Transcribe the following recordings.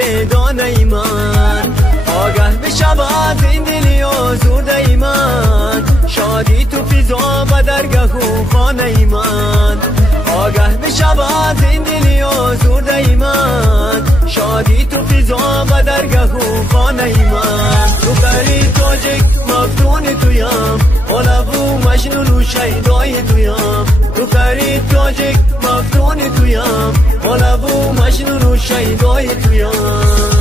بدانه من آگه بشو از این دلی آزرده من شادی تو فضا و درگه و خانه من آگه بشو از این دلی آزرده من شادی تو فضا و درگه و خانه من تو بری تاجک مفتون تویم علو مجنون و شیدای تویم تو بری تاجک مفتون تویم علو مجنون و شیدای تویم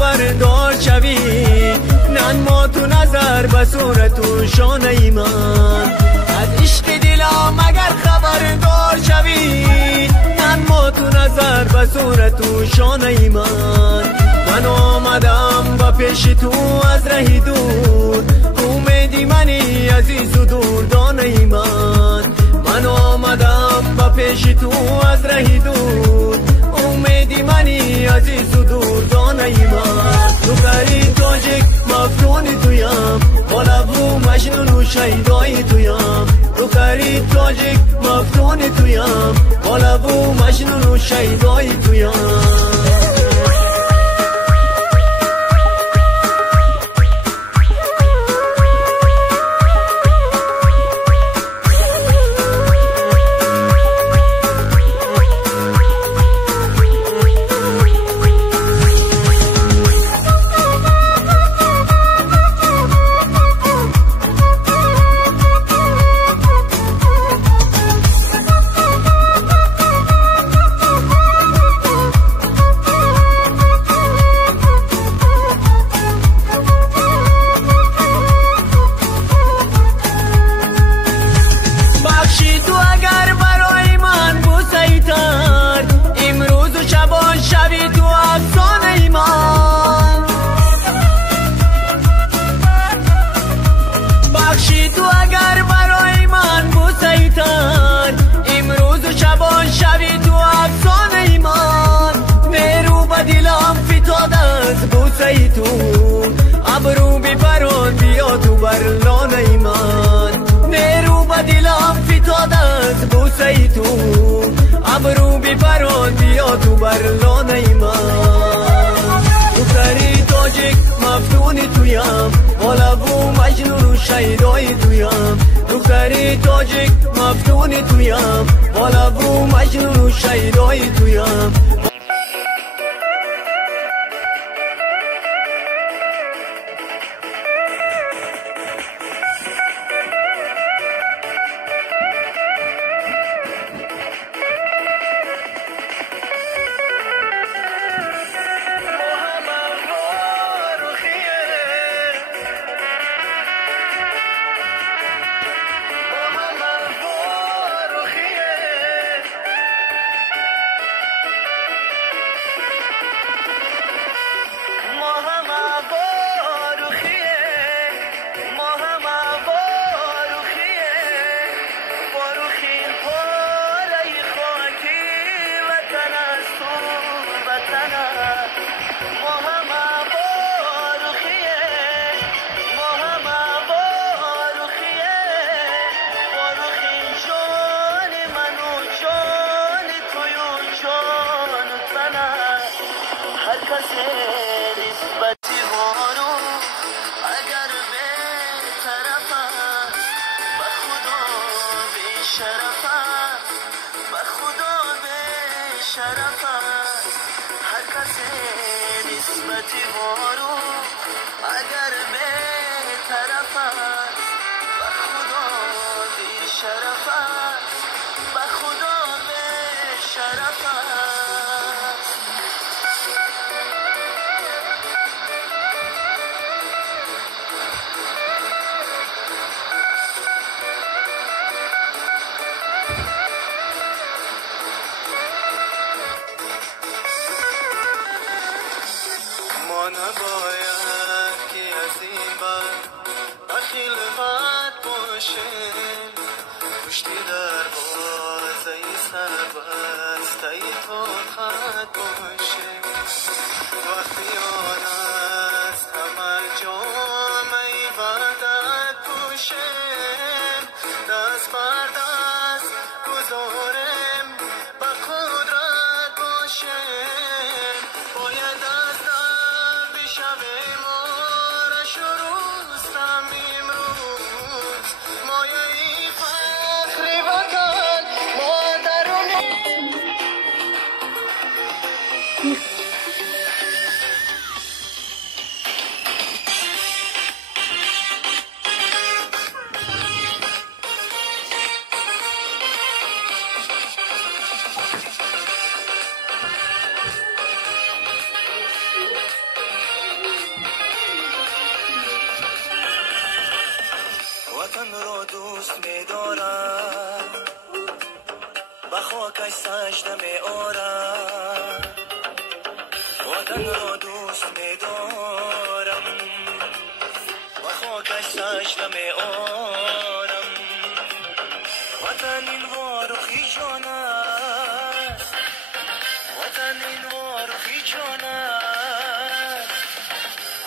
خبردار شوی ننما تو نظر به صورت و شانه من از عشق دلم اگر خبردار شوی ننما تو نظر به صورت و شانه من آمدم با پیش تو از رهی دور امیدی منی عزیز و دوردانه من آمدم با پیش تو از رهی دور امیدی منی عزیز و دوردانه من تو بری تاجک مفتون تویم علو مجنون و شیدای تویم تو بری تاجک مفتون تویم علو مجنون و شیدای تویم تو ابرو بپران بیا تو بر لانه من نیرو با دلم فتاد از بوسه تو ابرو بپران بیا تو بر لانه من دختری تاجک مفتون تویم علو مجنون و شیدای تویم دختری تاجک مفتون تویم علو مجنون و شیدای تویم اگر به طرف بخدا باشه، پشتی در بازه سربسته تو خط باشه. وقتی یاد از همه جامعه بدت پوشم، دست بر دست گذارم به قدرت باشم. باید از درد شب ما را شروستم امروز، مایه فخر وطن مادرونه. وطن را دوست می‌دارم، به خاکش سجده می‌آرم. وطن را دوست می‌دارم، به خاکش سجده می‌آرم. وطن این وارخی جان است، وطن این وارخی جان است.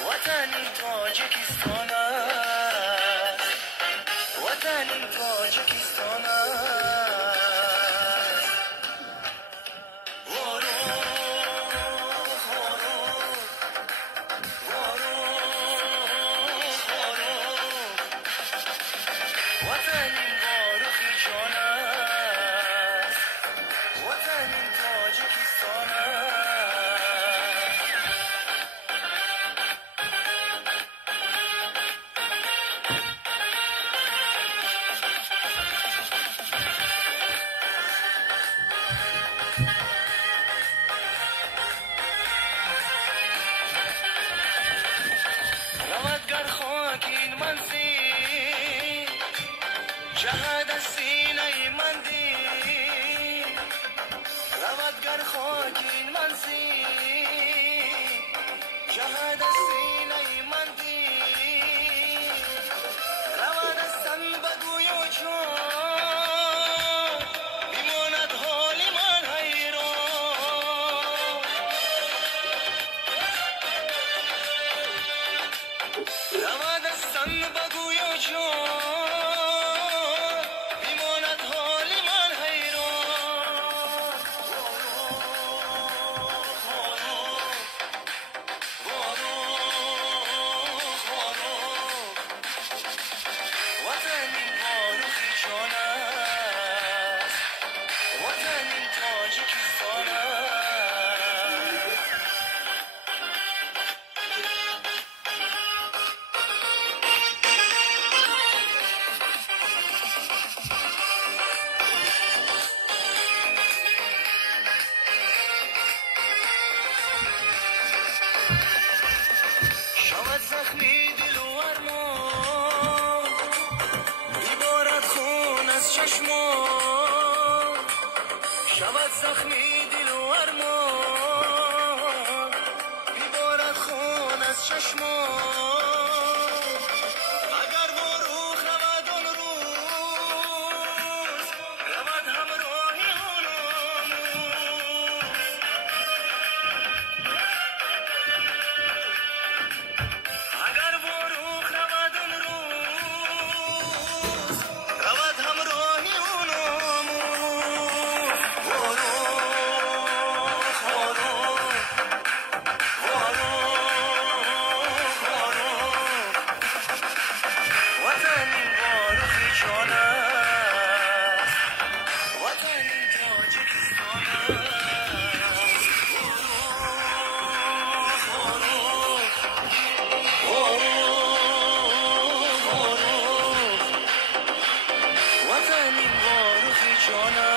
وطن این تاجیکستان است، وطن این تاجیکستان است. وطن این وارخی جان است، وطن این تاجیکستان است. رودگر خاک این منزل جهد از سینه من دید، رودگر خاک این منزل جهد از سینه من دید. رود از تن بگوی و جان، بماند حال من حیران. رود از تن بگوی و جان، بماند حال من حیران. وطن این وارخی جان است، وطن این تاجیکستان است. شود زخمی دل و ارمان، میبارد خون از چشمان. شود زخمی دل و ارمان، میبارد خون از چشمان. اگر با روح رود آن روز، رود همراهی آناموز. اگر با روح رود آن روز، رود همراهی آناموز. وطن این وارخی جان است، وطن این تاجیکستان است. وطن این وارخی جان است.